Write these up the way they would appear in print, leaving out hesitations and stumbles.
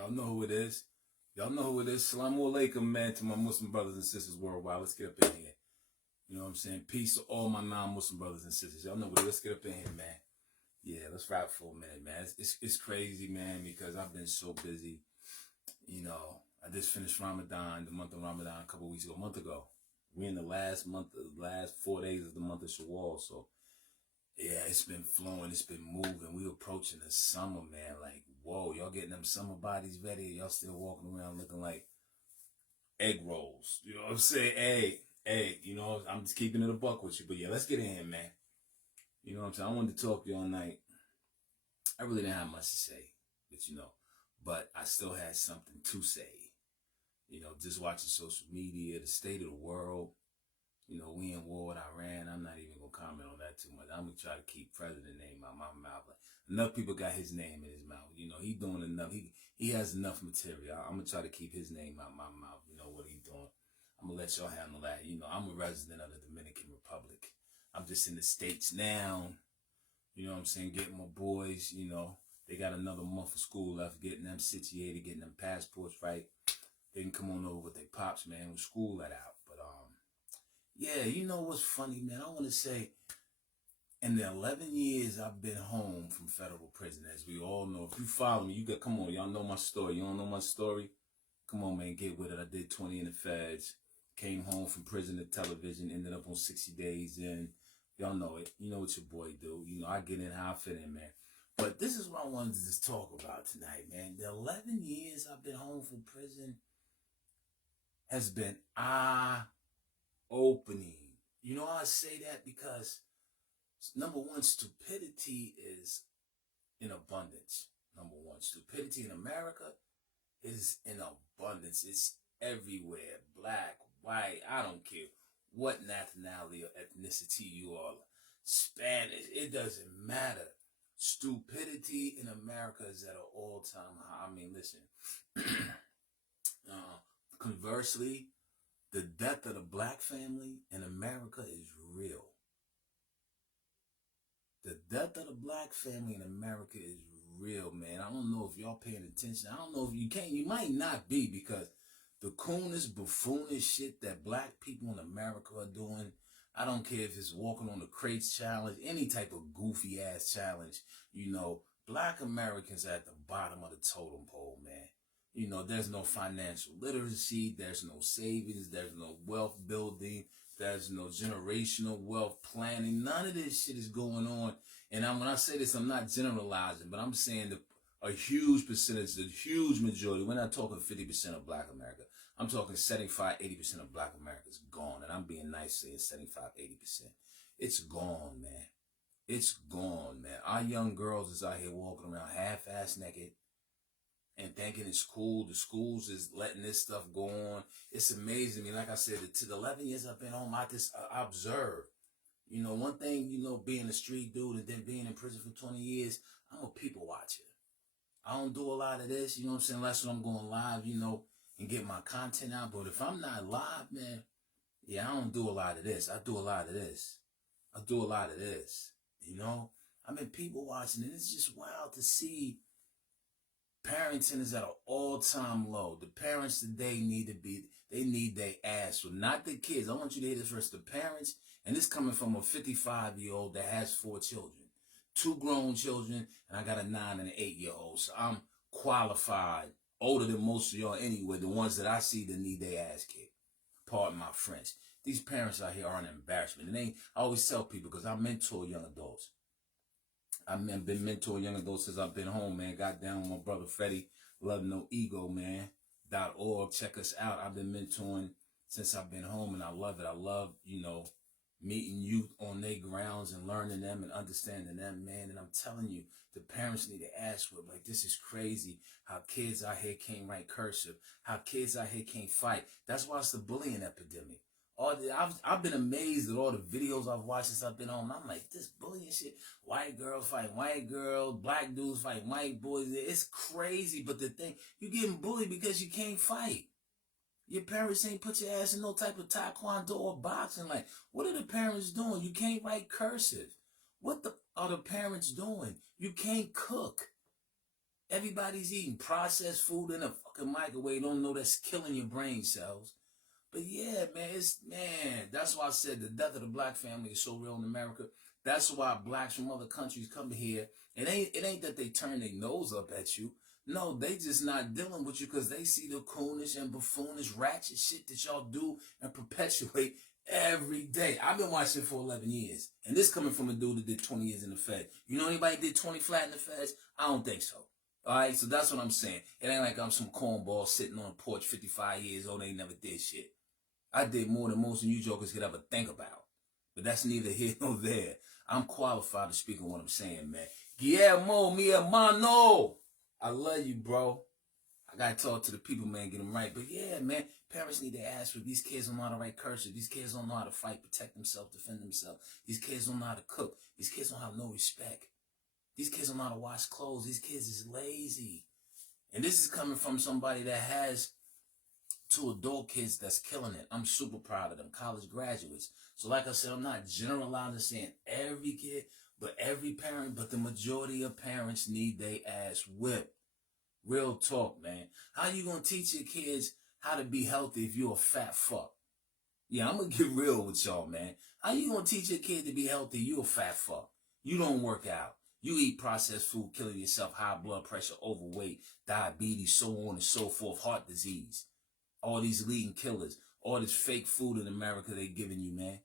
Y'all know who it is. Y'all know who it is. Salaam alaikum, man, to my Muslim brothers and sisters worldwide. Let's get up in here. You know what I'm saying? Peace to all my non-Muslim brothers and sisters. Y'all know what it is. Let's get up in here, man. Yeah, let's rap for a minute, man. It's crazy, man, because I've been so busy. You know, I just finished Ramadan, the month of Ramadan, a couple weeks ago, a month ago. We're in the last 4 days of the month of Shawwal, so yeah, it's been flowing, it's been moving. We approaching the summer, man. Like, whoa, y'all getting them summer bodies ready. Y'all still walking around looking like egg rolls. You know what I'm saying? Hey, you know, I'm just keeping it a buck with you. But yeah, let's get in here, man. You know what I'm saying? I wanted to talk to you all night. I really didn't have much to say, but I still had something to say. You know, just watching social media, the state of the world. You know, we in war with Iran. I'm not even going to comment on that too much. I'm going to try to keep president name out my mouth. Enough people got his name in his mouth. You know, he doing enough. He has enough material. I'm going to try to keep his name out my mouth. You know what he's doing. I'm going to let y'all handle that. You know, I'm a resident of the Dominican Republic. I'm just in the States now. You know what I'm saying? Getting my boys, you know, they got another month of school left, getting them situated, getting them passports right. They can come on over with their pops, man, with school let out. But, yeah, you know what's funny, man? I want to say, in the 11 years I've been home from federal prison, as we all know. If you follow me, come on, y'all know my story. You don't know my story? Come on, man, get with it. I did 20 in the feds, came home from prison to television, ended up on 60 days in. Y'all know it. You know what your boy do. You know, I get in how I fit in, man. But this is what I wanted to just talk about tonight, man. The 11 years I've been home from prison has been eye-opening. You know I say that because, number one, stupidity is in abundance. Number one, stupidity in America is in abundance. It's everywhere. Black, white, I don't care what nationality or ethnicity you are. Spanish, it doesn't matter. Stupidity in America is at an all-time high. I mean, listen. Conversely, the death of the black family in America is real. The death of the black family in America is real, man. I don't know if y'all paying attention. I don't know if you can. You might not be, because the coolest, buffoonish shit that black people in America are doing, I don't care if it's walking on the crates challenge, any type of goofy ass challenge, you know, black Americans are at the bottom of the totem pole, man. You know, there's no financial literacy, there's no savings, there's no wealth building, there's no generational wealth planning. None of this shit is going on. And when I say this, I'm not generalizing, but I'm saying a huge percentage, a huge majority, we're not talking 50% of black America. I'm talking 75, 80% of black America is gone. And I'm being nice saying 75, 80%. It's gone, man. It's gone, man. Our young girls is out here walking around half-ass naked and thinking it's cool. The schools is letting this stuff go on. It's amazing. I mean, like I said, the 11 years I've been home, I just observe. You know, one thing, you know, being a street dude and then being in prison for 20 years, I'm a people watcher. I don't do a lot of this, you know what I'm saying, unless I'm going live, you know, and get my content out. But if I'm not live, man, yeah, I don't do a lot of this. I do a lot of this. I do a lot of this, you know. I've been people watching, and it's just wild to see parenting is at an all-time low. The parents today they need their ass. So not the kids. I want you to hear this first. The parents, and this coming from a 55-year-old that has 4 children. 2 grown children, and I got a 9 and an 8-year-old. So I'm qualified, older than most of y'all anyway, the ones that I see that need their ass kicked. Pardon my French. These parents out here are an embarrassment. And I always tell people, because I mentor young adults. I've been mentoring young adults since I've been home, man. Got down with my brother Freddie, Love No Ego, man. .org. Check us out. I've been mentoring since I've been home, and I love it. I love, you know, meeting youth on their grounds and learning them and understanding them, man. And I'm telling you, the parents need to ask for, like, this is crazy how kids out here can't write cursive, how kids out here can't fight. That's why it's the bullying epidemic. I've been amazed at all the videos I've watched since I've been home. I'm like, this bullying shit. White girl fight white girl, black dudes fight white boys. It's crazy. But the thing, you're getting bullied because you can't fight. Your parents ain't put your ass in no type of taekwondo or boxing. Like, what are the parents doing? You can't write cursive. What are the parents doing? You can't cook. Everybody's eating processed food in a fucking microwave. Don't know that's killing your brain cells. But yeah, man, that's why I said the death of the black family is so real in America. That's why blacks from other countries come here. It ain't that they turn their nose up at you. No, they just not dealing with you because they see the coonish and buffoonish ratchet shit that y'all do and perpetuate every day. I've been watching it for 11 years. And this coming from a dude that did 20 years in the Fed. You know anybody did 20 flat in the Feds? I don't think so. All right, so that's what I'm saying. It ain't like I'm some cornball sitting on a porch 55 years old. They never did shit. I did more than most of you jokers could ever think about. But that's neither here nor there. I'm qualified to speak on what I'm saying, man. Guillermo, mi hermano. I love you, bro. I gotta talk to the people, man, get them right. But yeah, man, parents need to ask for these kids don't know how to write cursive. These kids don't know how to fight, protect themselves, defend themselves. These kids don't know how to cook. These kids don't have no respect. These kids don't know how to wash clothes. These kids is lazy. And this is coming from somebody that has 2 adult kids that's killing it. I'm super proud of them, college graduates. So like I said, I'm not generalizing saying every kid, but every parent, but the majority of parents need their ass whipped. Real talk, man. How you gonna teach your kids how to be healthy if you're a fat fuck? Yeah, I'm gonna get real with y'all, man. How you gonna teach your kid to be healthy? You a fat fuck. You don't work out. You eat processed food, killing yourself, high blood pressure, overweight, diabetes, so on and so forth, heart disease. All these leading killers, all this fake food in America they giving you, man.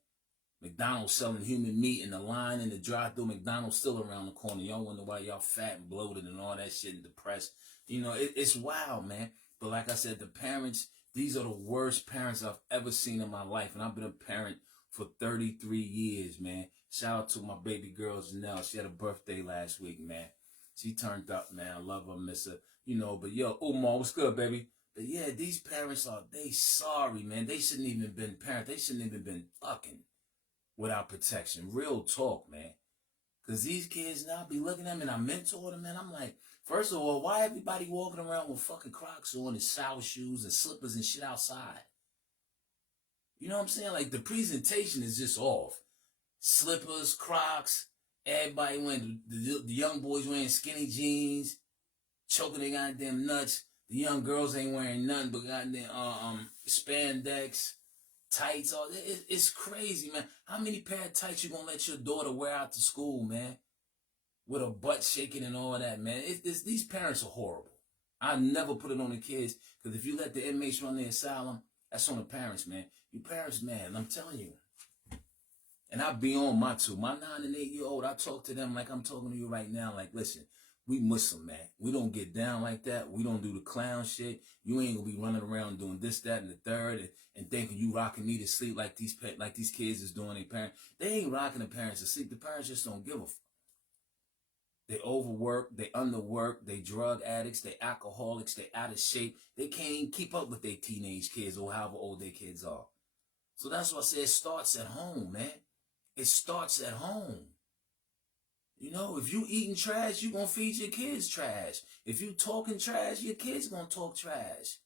McDonald's selling human meat and the line in the drive-thru McDonald's still around the corner. Y'all wonder why y'all fat and bloated and all that shit and depressed. You know, it's wild, man. But like I said, the parents, these are the worst parents I've ever seen in my life. And I've been a parent for 33 years, man. Shout out to my baby girl, Janelle. She had a birthday last week, man. She turned up, man. I love her, miss her. You know, but yo, Omar, what's good, baby? But yeah, these parents they sorry, man. They shouldn't even been parents. They shouldn't even been fucking without protection. Real talk, man. Because these kids now be looking at them and I mentor them, man. I'm like, first of all, why everybody walking around with fucking Crocs on and sour shoes and slippers and shit outside? You know what I'm saying? Like, the presentation is just off. Slippers, Crocs, everybody wearing, the young boys wearing skinny jeans, choking their goddamn nuts. The young girls ain't wearing nothing but goddamn spandex, tights. All it's crazy, man. How many pair of tights you gonna let your daughter wear out to school, man? With her butt shaking and all that, man. These parents are horrible. I never put it on the kids, because if you let the inmates run the asylum, that's on the parents, man. You parents, man, I'm telling you. And I be on my 2. My 9 and 8-year-old, I talk to them like I'm talking to you right now. Like, listen, we Muslim, man. We don't get down like that. We don't do the clown shit. You ain't gonna be running around doing this, that, and the third, and thinking you rocking me to sleep like these kids is doing their parents. They ain't rocking the parents to sleep. The parents just don't give a fuck. They overwork, they underwork, they drug addicts, they alcoholics, they out of shape. They can't even keep up with their teenage kids or however old their kids are. So that's why I say it starts at home, man. It starts at home. You know, if you eating trash, you gonna feed your kids trash. If you talking trash, your kids gonna talk trash.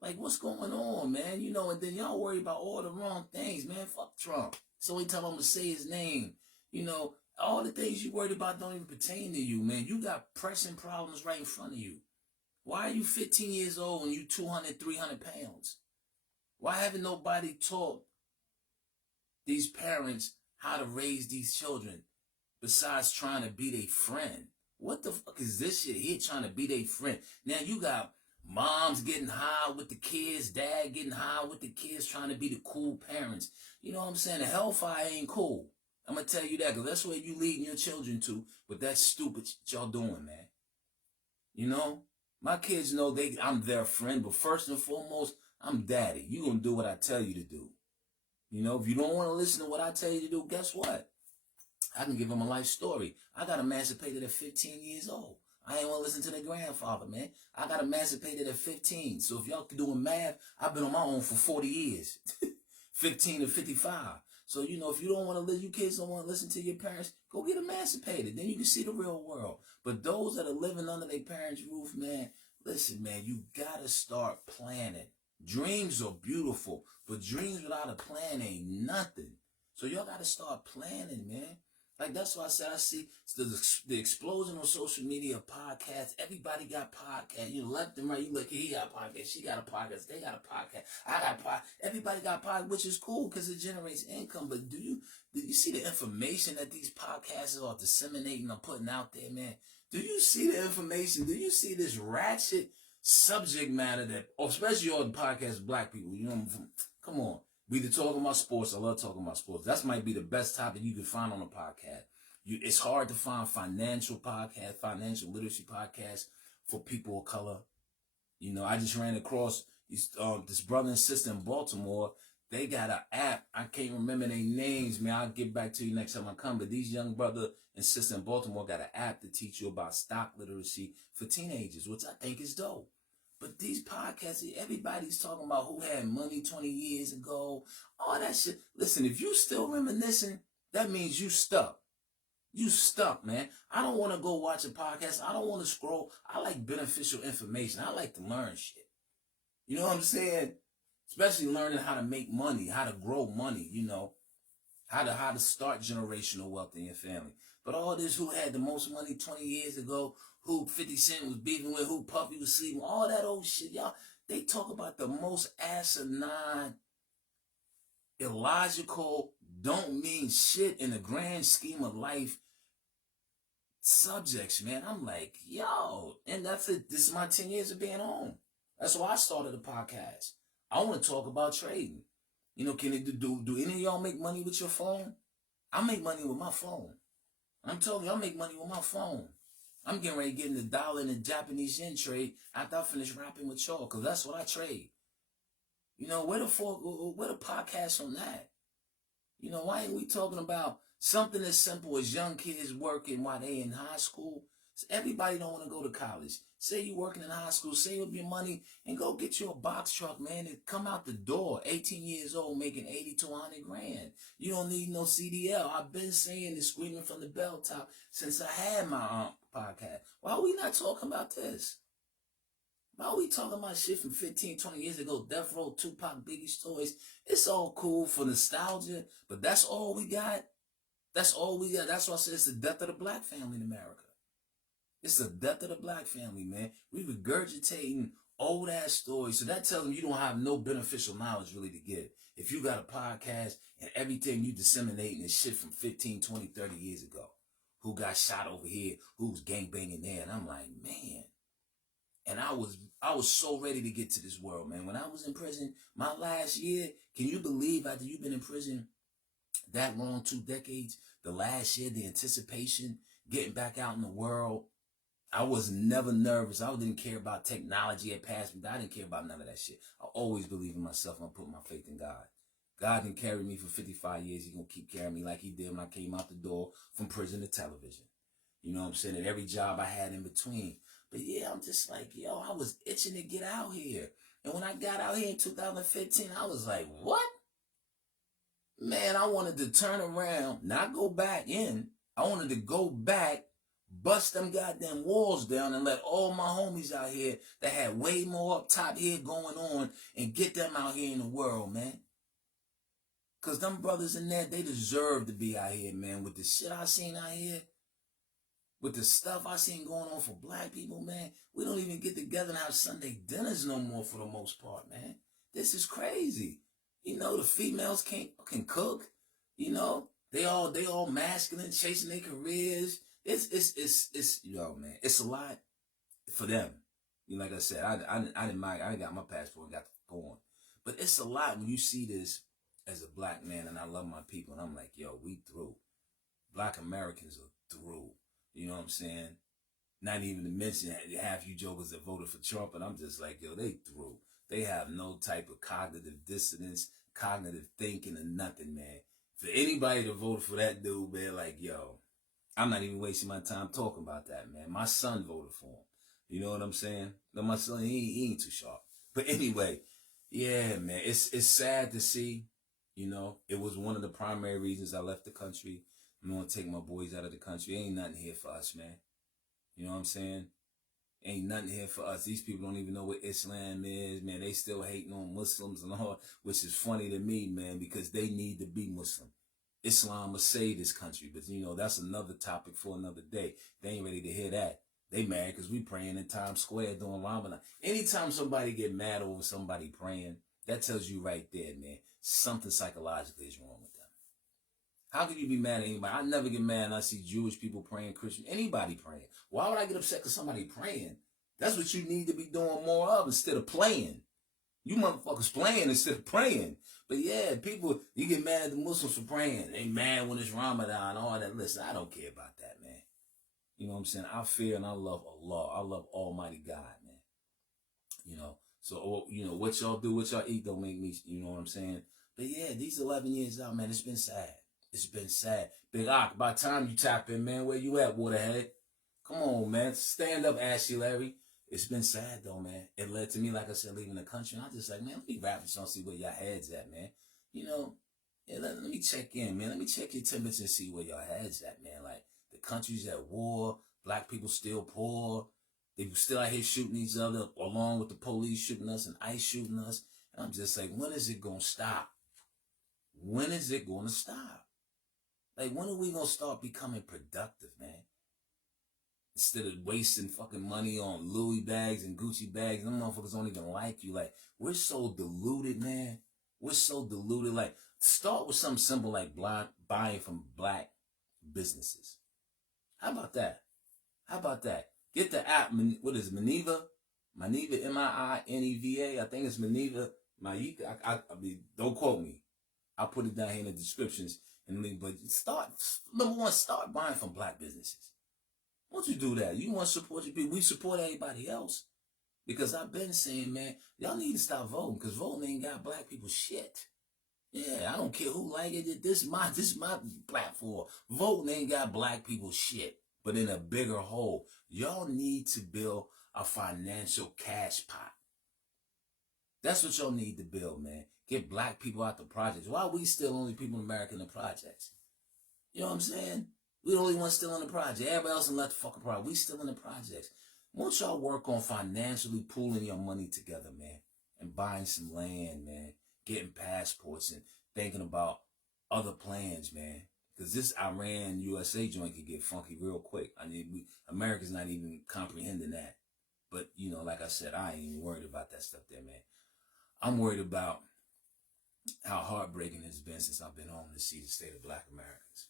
Like, what's going on, man? You know, and then y'all worry about all the wrong things, man. Fuck Trump. So anytime I'm gonna say his name, you know, all the things you worried about don't even pertain to you, man. You got pressing problems right in front of you. Why are you 15 years old and you 200, 300 pounds? Why haven't nobody taught these parents how to raise these children besides trying to be their friend? What the fuck is this shit here, trying to be their friend? Now you got moms getting high with the kids, dad getting high with the kids, trying to be the cool parents. You know what I'm saying? The hellfire ain't cool. I'm going to tell you that, because that's where you leading your children to, but that's stupid shit y'all doing, man. You know? My kids know I'm their friend, but first and foremost, I'm daddy. You going to do what I tell you to do. You know, if you don't want to listen to what I tell you to do, guess what? I can give them a life story. I got emancipated at 15 years old. I ain't want to listen to their grandfather, man. I got emancipated at 15. So if y'all doing math, I've been on my own for 40 years. 15 to 55. So, you know, if you don't want to listen, you kids don't want to listen to your parents, go get emancipated. Then you can see the real world. But those that are living under their parents' roof, man, listen, man, you got to start planning. Dreams are beautiful, but dreams without a plan ain't nothing. So y'all got to start planning, man. Like, that's why I said I see the explosion on social media of podcasts. Everybody got podcasts. You know, left and right. You look, he got a podcast. She got a podcast. They got a podcast. I got a podcast. Everybody got a podcast, which is cool because it generates income. But do you see the information that these podcasts are disseminating or putting out there, man? Do you see the information? Do you see this ratchet subject matter that, especially on podcasts, black people? You know, come on. We either talking about sports. I love talking about sports. That might be the best topic you can find on a podcast. It's hard to find financial literacy podcasts for people of color. You know, I just ran across this brother and sister in Baltimore. They got an app. I can't remember their names, man. I'll get back to you next time I come. But these young brother and sister in Baltimore got an app to teach you about stock literacy for teenagers, which I think is dope. But these podcasts, everybody's talking about who had money 20 years ago, all that shit. Listen, if you still reminiscing, that means you stuck. You stuck, man. I don't want to go watch a podcast. I don't want to scroll. I like beneficial information. I like to learn shit. You know what I'm saying? Especially learning how to make money, how to grow money, you know, how to start generational wealth in your family. But all this, who had the most money 20 years ago, who 50 Cent was beefing with, who Puffy was sleeping, all that old shit, y'all, they talk about the most asinine, illogical, don't mean shit in the grand scheme of life subjects, man. I'm like, yo, and that's it. This is my 10 years of being home. That's why I started a podcast. I want to talk about trading. You know, can it do any of y'all make money with your phone? I make money with my phone. I'm telling you, I make money with my phone. I'm getting ready to get in the dollar and the Japanese yen trade after I finish rapping with y'all, because that's what I trade. You know, where the podcast on that? You know, why ain't we talking about something as simple as young kids working while they in high school? Everybody don't want to go to college. Say you working in high school, save up your money and go get you a box truck, man, and come out the door, 18 years old, making 80 to 100 grand. You don't need no CDL. I've been saying this, screaming from the bell top since I had my podcast. Why are we not talking about this? Why are we talking about shit from 15, 20 years ago? Death Row, Tupac, Biggie stories. It's all cool for nostalgia, but that's all we got. That's all we got. That's why I said it's the death of the black family in America. It's the death of the black family, man. We regurgitating old ass stories. So that tells them you don't have no beneficial knowledge really to give. If you got a podcast and everything you disseminating is shit from 15, 20, 30 years ago. Who got shot over here, who was gangbanging there. And I'm like, man. And I was so ready to get to this world, man. When I was in prison, my last year, can you believe after you've been in prison that long, 2 decades, the last year, the anticipation, getting back out in the world, I was never nervous. I didn't care about technology at past me. I didn't care about none of that shit. I always believe in myself and I put my faith in God. God didn't carry me for 55 years. He's going to keep carrying me like he did when I came out the door from prison to television. You know what I'm saying? And every job I had in between. But yeah, I'm just like, yo, I was itching to get out here. And when I got out here in 2015, I was like, what? Man, I wanted to turn around, not go back in. I wanted to go back, bust them goddamn walls down and let all my homies out here that had way more up top here going on and get them out here in the world, man. Because them brothers in there, they deserve to be out here, man. With the shit I seen out here, with the stuff I seen going on for black people, man, we don't even get together and have Sunday dinners no more for the most part, man. This is crazy. You know, the females can cook. You know, they all masculine, chasing their careers. It's yo, man, it's a lot for them. You know, like I said, I didn't mind. I got my passport and got going, but it's a lot when you see this as a black man, and I love my people, and I'm like, yo, we through. Black Americans are through. You know what I'm saying? Not even to mention half you jokers that voted for Trump, and I'm just like, yo, they through. They have no type of cognitive dissonance, cognitive thinking, or nothing, man. For anybody to vote for that dude, man, like, yo, I'm not even wasting my time talking about that, man. My son voted for him. You know what I'm saying? But my son, he ain't too sharp. But anyway, yeah, man, it's sad to see. You know, it was one of the primary reasons I left the country. I'm going to take my boys out of the country. Ain't nothing here for us, man. You know what I'm saying? Ain't nothing here for us. These people don't even know what Islam is, man. They still hating on Muslims and all, which is funny to me, man, because they need to be Muslim. Islam will save this country. But, you know, that's another topic for another day. They ain't ready to hear that. They mad because we praying in Times Square doing Ramadan. Anytime somebody get mad over somebody praying, that tells you right there, man, something psychologically is wrong with them. How can you be mad at anybody? I never get mad when I see Jewish people praying, Christian, anybody praying. Why would I get upset because somebody praying? That's what you need to be doing more of instead of playing. You motherfuckers playing instead of praying. But yeah, people, you get mad at the Muslims for praying. They mad when it's Ramadan, all that. Listen, I don't care about that, man. You know what I'm saying? I fear and I love Allah. I love Almighty God, man. You know, so, you know, what y'all do, what y'all eat don't make me, you know what I'm saying? But yeah, these 11 years out, man, it's been sad. It's been sad. Big Ock, by the time you tap in, man, where you at, Waterhead? Come on, man. Stand up, Ashley Larry. It's been sad, though, man. It led to me, like I said, leaving the country. And I just like, man, let me rap this on, see where your head's at, man. You know, yeah, let me check in, man. Let me check your temperature and see where your head's at, man. Like, the country's at war. Black people still poor. They still out here shooting each other along with the police shooting us and ICE shooting us. And I'm just like, when is it going to stop? When is it going to stop? Like, when are we going to start becoming productive, man? Instead of wasting fucking money on Louis bags and Gucci bags, them motherfuckers don't even like you. Like, we're so deluded, man. We're so deluded. Like, start with something simple like buying from black businesses. How about that? How about that? Get the app. What is it? Maniva? Maniva, M-I-I-N-E-V-A. I think it's Maniva. I mean, don't quote me. I'll put it down here in the descriptions. But number one, start buying from black businesses. Once you do that, you want to support your people. We support everybody else. Because I've been saying, man, y'all need to stop voting because voting ain't got black people shit. Yeah, I don't care who like it. This is my platform. Voting ain't got black people shit. But in a bigger whole, y'all need to build a financial cash pot. That's what y'all need to build, man. Get black people out the projects. Why are we still only people in America in the projects? You know what I'm saying? We the only ones still in the project. Everybody else left the fucking project. We still in the projects. Won't y'all work on financially pooling your money together, man, and buying some land, man, getting passports and thinking about other plans, man? Because this Iran USA joint could get funky real quick. I mean, America's not even comprehending that. But, you know, like I said, I ain't even worried about that stuff there, man. I'm worried about how heartbreaking it's been since I've been home to see the state of black Americans.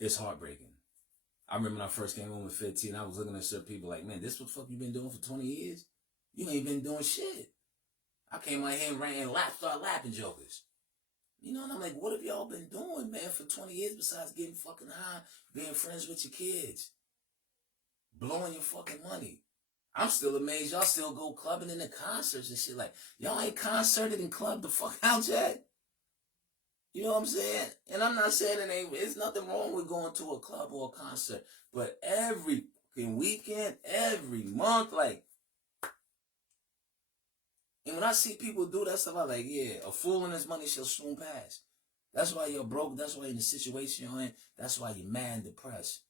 It's heartbreaking. I remember when I first came home at 15, I was looking at certain people like, man, this what the fuck you been doing for 20 years? You ain't been doing shit. I came out here and ran and started laughing jokers. You know, and I'm like, what have y'all been doing, man, for 20 years besides getting fucking high, being friends with your kids, blowing your fucking money? I'm still amazed y'all still go clubbing in the concerts and shit. Like, y'all ain't concerted and clubbed the fuck out yet? You know what I'm saying? And I'm not saying it's nothing wrong with going to a club or a concert. But every fucking weekend, every month, like, and when I see people do that stuff, I'm like, yeah, a fool and his money shall soon pass. That's why you're broke. That's why you're in the situation you're in. That's why you're mad and depressed.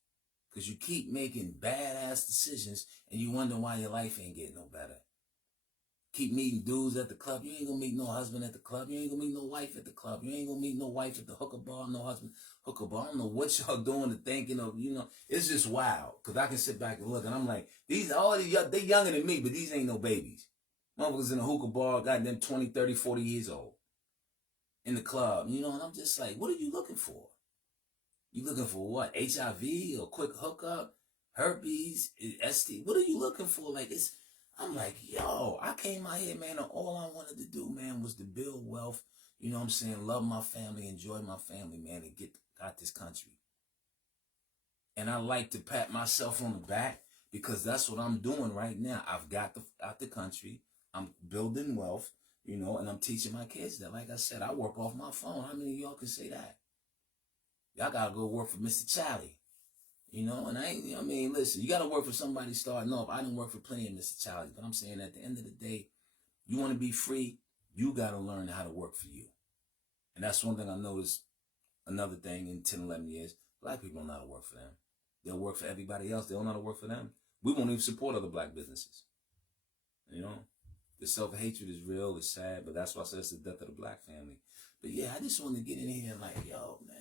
Because you keep making badass decisions and you wonder why your life ain't getting no better. Keep meeting dudes at the club. You ain't gonna meet no husband at the club. You ain't gonna meet no wife at the club. You ain't gonna meet no wife at the hookah bar, no husband hookah bar. I don't know what y'all doing to thinking of, you know. It's just wild. Because I can sit back and look and I'm like, they younger than me, but these ain't no babies. Motherfuckers in a hookah bar, goddamn 20, 30, 40 years old. In the club, you know, and I'm just like, what are you looking for? You looking for what? HIV or quick hookup? Herpes? ST? What are you looking for? Like, I'm like, yo, I came out here, man, and all I wanted to do, man, was to build wealth, you know what I'm saying, love my family, enjoy my family, man, and get out this country. And I like to pat myself on the back because that's what I'm doing right now. I've got out the country. I'm building wealth, you know, and I'm teaching my kids that. Like I said, I work off my phone. How many of y'all can say that? Y'all got to go work for Mr. Charlie. You know, and I mean, listen, you got to work for somebody starting off. I didn't work for plenty of Mr. Charlie, but I'm saying at the end of the day, you want to be free, you got to learn how to work for you. And that's one thing I noticed, another thing in 10, 11 years, black people don't know how to work for them. They'll work for everybody else. They don't know how to work for them. We won't even support other black businesses. You know, the self-hatred is real, it's sad, but that's why I said it's the death of the black family. But yeah, I just want to get in here and like, yo, man,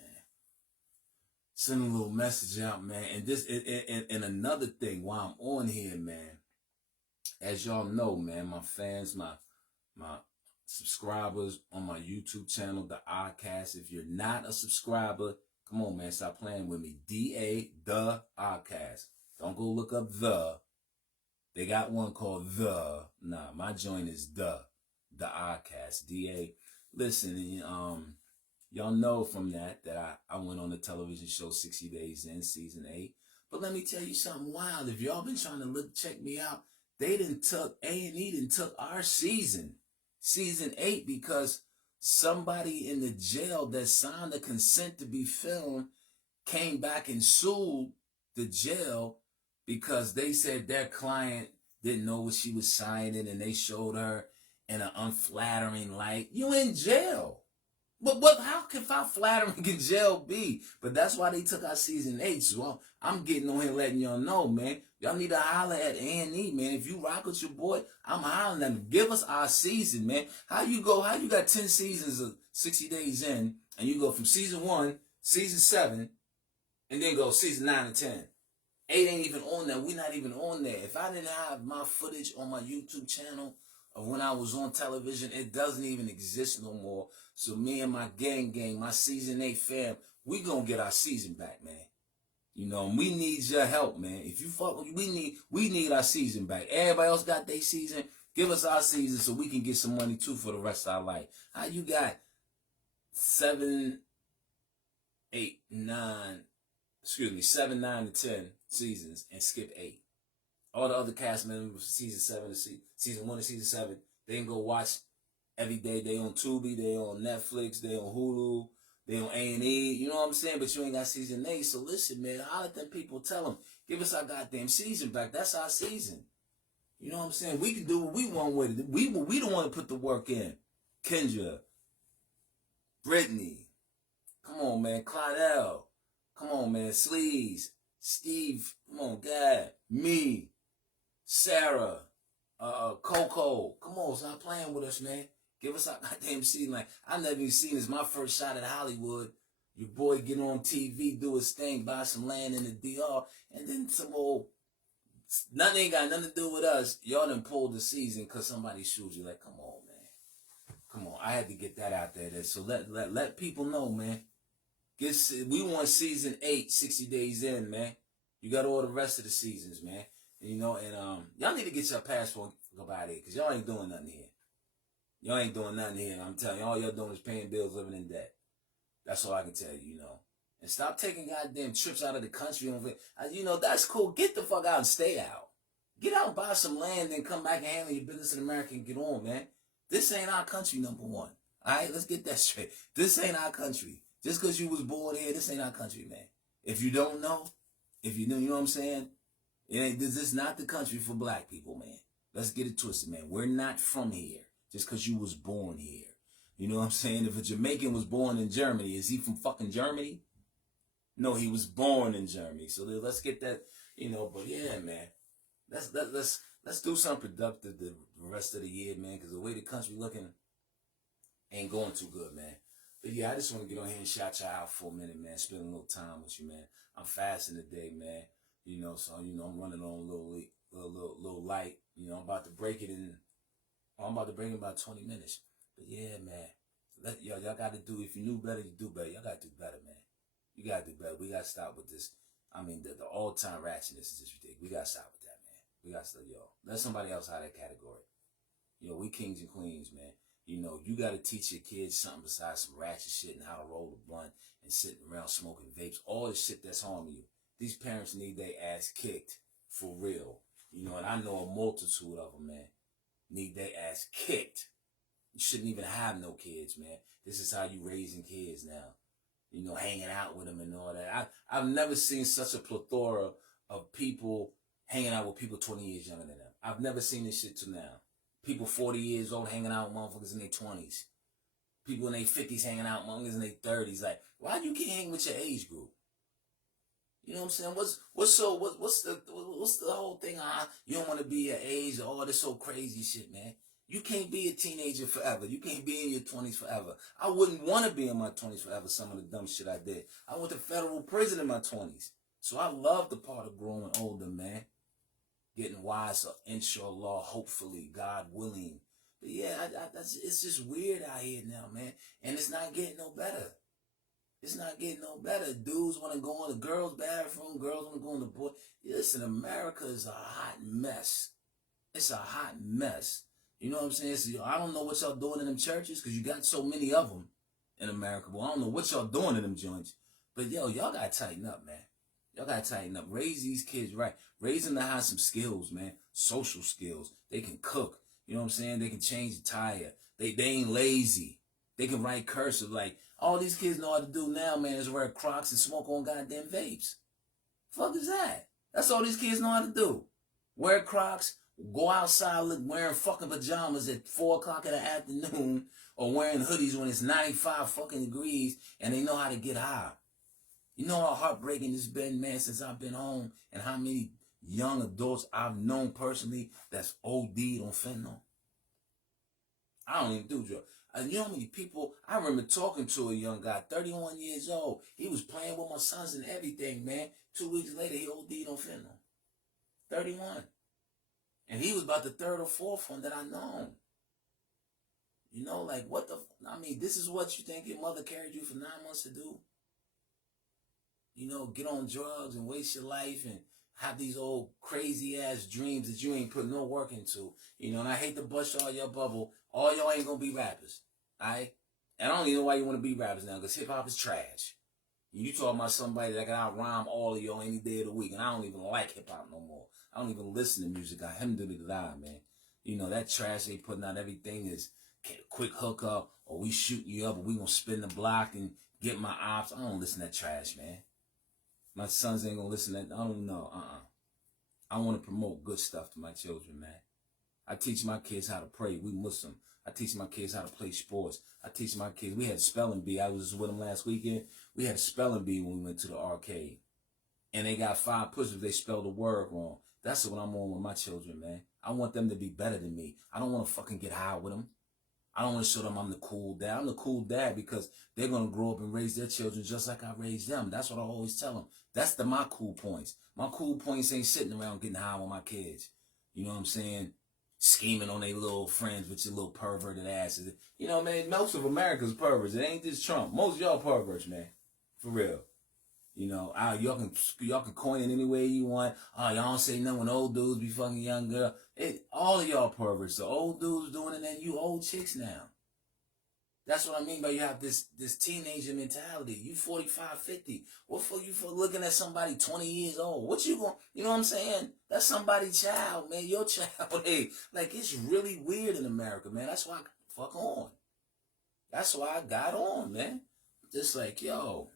send a little message out, man. And this, and another thing, while I'm on here, man, as y'all know, man, my fans, my subscribers on my YouTube channel, the Oddcast. If you're not a subscriber, come on, man, stop playing with me. DA, the Oddcast. Don't go look up the. They got one called the. Nah, my joint is the Oddcast. DA. Listen, y'all know from that I went on the television show 60 Days In, season 8. But let me tell you something wild. If y'all been trying to check me out, they done took, A&E done took our season 8, because somebody in the jail that signed the consent to be filmed came back and sued the jail because they said their client didn't know what she was signing, and they showed her in an unflattering light. You in jail. But how flattering can jail be? But that's why they took our season 8. So I'm getting on here letting y'all know, man. Y'all need to holler at A&E, man. If you rock with your boy, I'm hollering at them. Give us our season, man. How you got 10 seasons of 60 Days In, and you go from season 1, season 7, and then go season 9 and 10. 8 ain't even on there. We're not even on there. If I didn't have my footage on my YouTube channel of when I was on television, it doesn't even exist no more. So me and my gang, my season 8 fam, we gonna get our season back, man. You know, we need your help, man. If you fuck, we need our season back. Everybody else got their season. Give us our season so we can get some money too for the rest of our life. How you got 7, 9, and 10 seasons and skip 8? All the other cast members from season 7 to season 1 and season 7, they can go watch every day. They on Tubi, they on Netflix, they on Hulu, they on A&E. You know what I'm saying? But you ain't got season 8. So listen, man, holler at them people. Tell them, give us our goddamn season back. That's our season. You know what I'm saying? We can do what we want with it. We don't want to put the work in. Kendra, Brittany, come on, man. Claudel, come on, man. Sleaze, Steve, come on, God, me, Sarah, Coco, come on, stop playing with us, man. Give us our goddamn season. Like, I never even seen this. My first shot at Hollywood. Your boy get on TV, do his thing, buy some land in the DR, and then some old, nothing ain't got nothing to do with us. Y'all done pulled the season because somebody sued you. Like, come on, man. Come on. I had to get that out there. So let people know, man. We want season 8, 60 Days In, man. You got all the rest of the seasons, man. And, you know, and y'all need to get your passport and go out here, because y'all ain't doing nothing here. Y'all ain't doing nothing here. I'm telling you, all y'all doing is paying bills, living in debt. That's all I can tell you, you know. And stop taking goddamn trips out of the country. You know, that's cool. Get the fuck out and stay out. Get out and buy some land and come back and handle your business in America and get on, man. This ain't our country, number one. All right, let's get that straight. This ain't our country. Just because you was born here, this ain't our country, man. If you don't know, you know what I'm saying? This is not the country for black people, man. Let's get it twisted, man. We're not from here just because you was born here. You know what I'm saying? If a Jamaican was born in Germany, is he from fucking Germany? No, he was born in Germany. So let's get that, you know. But yeah, man, let's do something productive the rest of the year, man. Because the way the country looking ain't going too good, man. But yeah, I just want to get on here and shout y'all out for a minute, man. Spend a little time with you, man. I'm fasting today, man. You know, so you know I'm running on a little light. You know, I'm about to break it in. I'm about to bring it about 20 minutes. But yeah, man, y'all got to do. If you knew better, you do better. Y'all got to do better, man. You got to do better. We got to stop with this. I mean, the all-time ratchetness is just ridiculous. We got to stop with that, man. We got to stop, let somebody else out of that category. You know, we kings and queens, man. You know, you got to teach your kids something besides some ratchet shit and how to roll the blunt and sitting around smoking vapes. All this shit that's harming you. These parents need their ass kicked for real. You know, and I know a multitude of them, man. Need their ass kicked. You shouldn't even have no kids, man. This is how you raising kids now. You know, hanging out with them and all that. I've never seen such a plethora of people hanging out with people 20 years younger than them. I've never seen this shit till now. People 40 years old hanging out with motherfuckers in their 20s. People in their 50s hanging out with motherfuckers in their 30s. Like, why you can't hang with your age group? You know what I'm saying? What's the whole thing? You don't want to be your age or all this so crazy shit, man. You can't be a teenager forever. You can't be in your 20s forever. I wouldn't want to be in my 20s forever, some of the dumb shit I did. I went to federal prison in my 20s. So I love the part of growing older, man. Getting wiser, inshallah, hopefully, God willing. But yeah, it's just weird out here now, man. And it's not getting no better. It's not getting no better. Dudes want to go in the girls' bathroom. Girls want to go in the boy. Listen, America is a hot mess. It's a hot mess. You know what I'm saying? So, I don't know what y'all doing in them churches because you got so many of them in America. Well, I don't know what y'all doing in them joints. But, yo, y'all got to tighten up, man. Y'all got to tighten up. Raise these kids right. Raise them to have some skills, man. Social skills. They can cook. You know what I'm saying? They can change the tire. They ain't lazy. They can write cursive. Like, all these kids know how to do now, man, is wear Crocs and smoke on goddamn vapes. Fuck is that? That's all these kids know how to do. Wear Crocs, go outside wearing fucking pajamas at 4 o'clock in the afternoon or wearing hoodies when it's 95 fucking degrees and they know how to get high. You know how heartbreaking it's been, man, since I've been home and how many young adults I've known personally that's OD'd on fentanyl. I don't even do drugs. You know how many people, I remember talking to a young guy, 31 years old. He was playing with my sons and everything, man. 2 weeks later, he OD'd on fentanyl. 31. And he was about the third or fourth one that I known. You know, like, what the, I mean, this is what you think your mother carried you for 9 months to do? You know, get on drugs and waste your life and have these old crazy-ass dreams that you ain't put no work into. You know, and I hate to bust all your bubble. All y'all ain't gonna be rappers, all right? And I don't even know why you want to be rappers now, because hip-hop is trash. You talking about somebody that can out-rhyme all of y'all any day of the week, and I don't even like hip-hop no more. I don't even listen to music. Alhamdulillah, man. You know, that trash they putting out, everything is quick hookup, or we shooting you up, or we gonna spin the block and get my ops. I don't listen to that trash, man. My sons ain't gonna listen to that. I don't know. I want to promote good stuff to my children, man. I teach my kids how to pray. We Muslim. I teach my kids how to play sports. I teach my kids. We had spelling bee. I was with them last weekend. We had a spelling bee when we went to the arcade. And they got 5 push if they spelled the word wrong. That's what I'm on with my children, man. I want them to be better than me. I don't want to fucking get high with them. I don't want to show them I'm the cool dad. I'm the cool dad because they're going to grow up and raise their children just like I raised them. That's what I always tell them. That's my cool points. My cool points ain't sitting around getting high with my kids. You know what I'm saying? Scheming on their little friends with your little perverted asses. You know, man, most of America's perverts. It ain't just Trump. Most of y'all perverts, man. For real. You know, y'all can coin it any way you want. Oh, y'all don't say nothing when old dudes be fucking young girl. All of y'all perverts. The old dudes doing it and you old chicks now. That's what I mean by you have this teenager mentality. You 45, 50. What for you for looking at somebody 20 years old? What you going, you know what I'm saying? That's somebody's child, man. Your child. Hey, like, it's really weird in America, man. That's why I fuck on. That's why I got on, man. Just like, yo,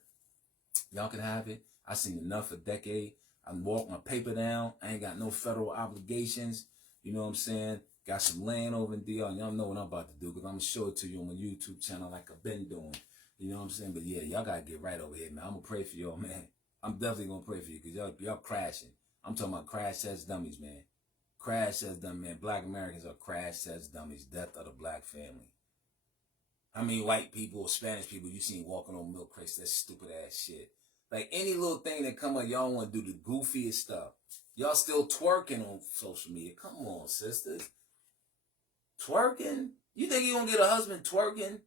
y'all can have it. I seen enough for a decade. I walked my paper down. I ain't got no federal obligations. You know what I'm saying? Got some land over in DR. Y'all know what I'm about to do because I'm going to show it to you on my YouTube channel like I've been doing. You know what I'm saying? But yeah, y'all got to get right over here, man. I'm going to pray for y'all, man. I'm definitely going to pray for you because y'all crashing. I'm talking about crash test dummies, man. Crash test dummies, man. Black Americans are crash test dummies. Death of the black family. How many white people or Spanish people you seen walking on milk crates? That stupid ass shit. Like any little thing that come up, y'all want to do the goofiest stuff. Y'all still twerking on social media. Come on, sisters. Twerking? You think you gonna get a husband twerking?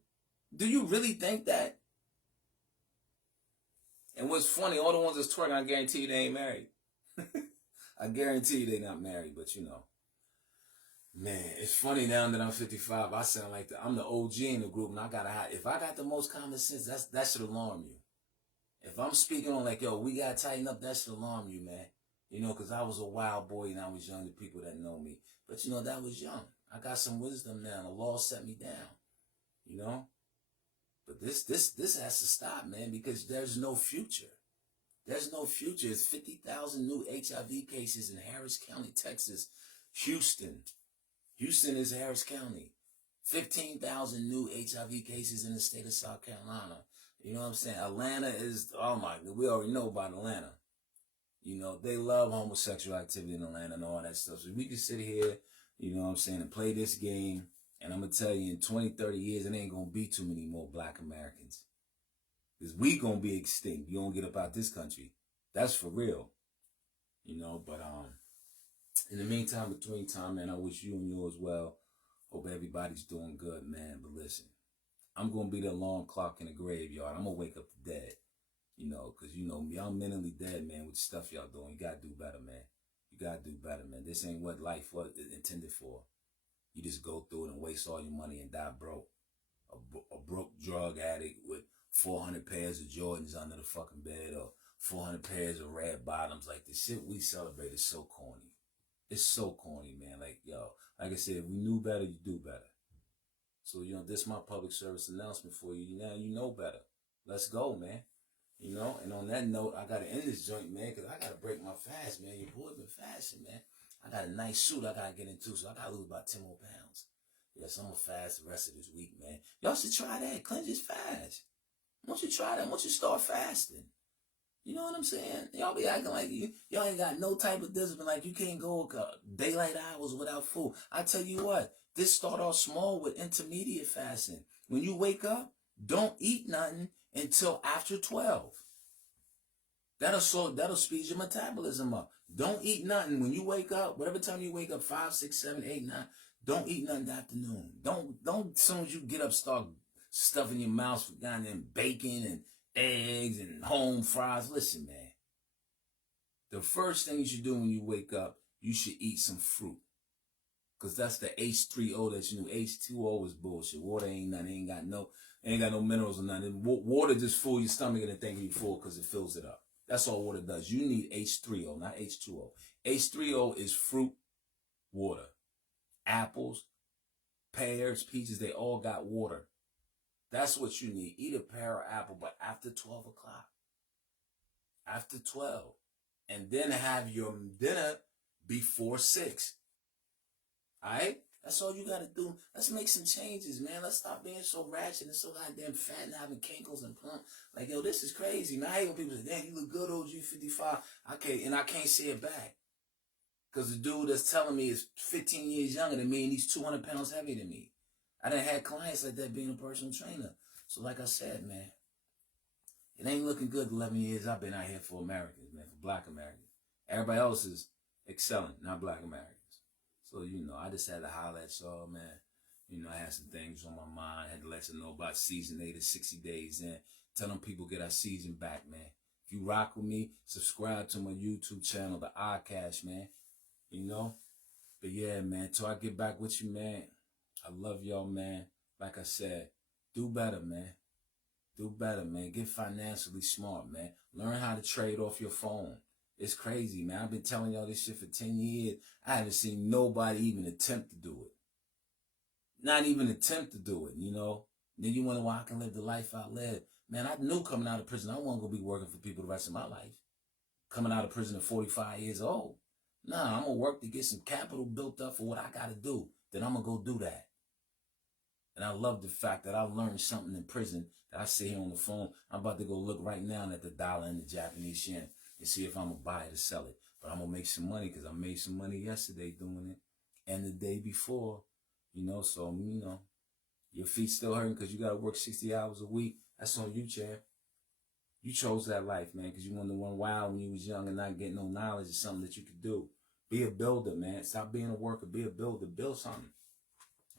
Do you really think that? And what's funny, all the ones that's twerking, I guarantee you they ain't married. I guarantee you they not married, but you know. Man, it's funny now that I'm 55. I sound like I'm the OG in the group, and I gotta have. If I got the most common sense, that should alarm you. If I'm speaking on like, yo, we gotta tighten up, that should alarm you, man. You know, because I was a wild boy and I was young to people that know me. But you know, that was young. I got some wisdom now. The law set me down. You know? But this has to stop, man, because there's no future. There's no future. It's 50,000 new HIV cases in Harris County, Texas. Houston is Harris County. 15,000 new HIV cases in the state of South Carolina. You know what I'm saying? Atlanta is, oh my God, we already know about Atlanta. You know, they love homosexual activity in Atlanta and all that stuff. So we can sit here, you know what I'm saying, and play this game And I'm going to tell you, in 20, 30 years, it ain't going to be too many more black Americans. Because we going to be extinct. You don't get up out this country. That's for real. You know, but in the meantime, between time, man, I wish you and yours well. Hope everybody's doing good, man. But listen, I'm going to be the alarm clock in the graveyard. I'm going to wake up the dead. You know, because, you know, y'all mentally dead, man, with the stuff y'all doing. You got to do better, man. You got to do better, man. This ain't what life was intended for. You just go through it and waste all your money and die broke. A broke drug addict with 400 pairs of Jordans under the fucking bed or 400 pairs of red bottoms. Like, the shit we celebrate is so corny. It's so corny, man. Like, yo, like I said, if we knew better, you do better. So, you know, this is my public service announcement for you. Now you know better. Let's go, man. You know, and on that note, I got to end this joint, man, because I got to break my fast, man. Your boy been fasting, man. I got a nice suit I got to get into, so I got to lose about 10 more pounds. Yes, I'm going to fast the rest of this week, man. Y'all should try that. Cleanse is fast. Once you try that, once you start fasting, you know what I'm saying? Y'all be acting like y'all ain't got no type of discipline, like you can't go daylight hours without food. I tell you what, this start off small with intermediate fasting. When you wake up, don't eat nothing until after 12. That'll speed your metabolism up. Don't eat nothing when you wake up. Whatever time you wake up, 5, 6, 7, 8, 9. Don't eat nothing in the afternoon. Don't as soon as you get up, start stuffing your mouth with goddamn bacon and eggs and home fries. Listen, man. The first thing you should do when you wake up, you should eat some fruit. Because that's the H3O that you knew. H2O is bullshit. Water ain't nothing. Ain't got no minerals or nothing. Water just fills your stomach and it thinks you're full because it fills it up. That's all water does. You need H3O, not H2O. H3O is fruit, water. Apples, pears, peaches, they all got water. That's what you need. Eat a pear or apple, but after 12 o'clock. After 12. And then have your dinner before 6. All right? That's all you got to do. Let's make some changes, man. Let's stop being so ratchet and so goddamn fat and having kinkles and plump. Like, yo, this is crazy, man. I hate when people say, damn, you look good, OG 55. I can't say it back. Because the dude that's telling me is 15 years younger than me and he's 200 pounds heavier than me. I done had clients like that being a personal trainer. So like I said, man, it ain't looking good 11 years I've been out here for Americans, man, for black Americans. Everybody else is excelling, not black Americans. So, you know, I just had to holler at y'all, man. You know, I had some things on my mind. I had to let you know about season 8 of 60 Days In. Tell them people get our season back, man. If you rock with me, subscribe to my YouTube channel, The iCash, man. You know? But yeah, man, till I get back with you, man, I love y'all, man. Like I said, do better, man. Do better, man. Get financially smart, man. Learn how to trade off your phone. It's crazy, man. I've been telling y'all this shit for 10 years. I haven't seen nobody even attempt to do it. Not even attempt to do it, you know? Then you wonder why I can live the life I live. Man, I knew coming out of prison, I wasn't going to be working for people the rest of my life. Coming out of prison at 45 years old. Nah, I'm going to work to get some capital built up for what I got to do. Then I'm going to go do that. And I love the fact that I learned something in prison that I sit here on the phone. I'm about to go look right now at the dollar and the Japanese yen and see if I'm going to buy it or sell it. But I'm going to make some money because I made some money yesterday doing it and the day before. You know, so, you know, your feet still hurting because you got to work 60 hours a week. That's on you, champ. You chose that life, man, because you wanted to run wild when you was young and not get no knowledge of something that you could do. Be a builder, man. Stop being a worker. Be a builder. Build something.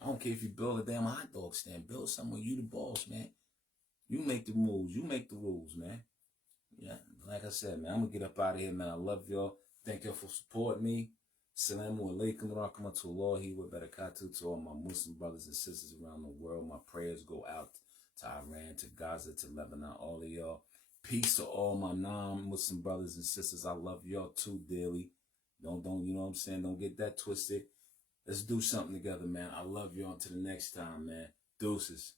I don't care if you build a damn hot dog stand. Build something where you the boss, man. You make the moves. You make the rules, man. Yeah, like I said, man, I'm going to get up out of here, man. I love y'all. Thank y'all for supporting me. Assalamu alaikum rahmatullahi wa barakatuh to all my Muslim brothers and sisters around the world. My prayers go out to Iran, to Gaza, to Lebanon, all of y'all. Peace to all my non-Muslim brothers and sisters. I love y'all too dearly. Don't, you know what I'm saying? Don't get that twisted. Let's do something together, man. I love y'all. Until the next time, man. Deuces.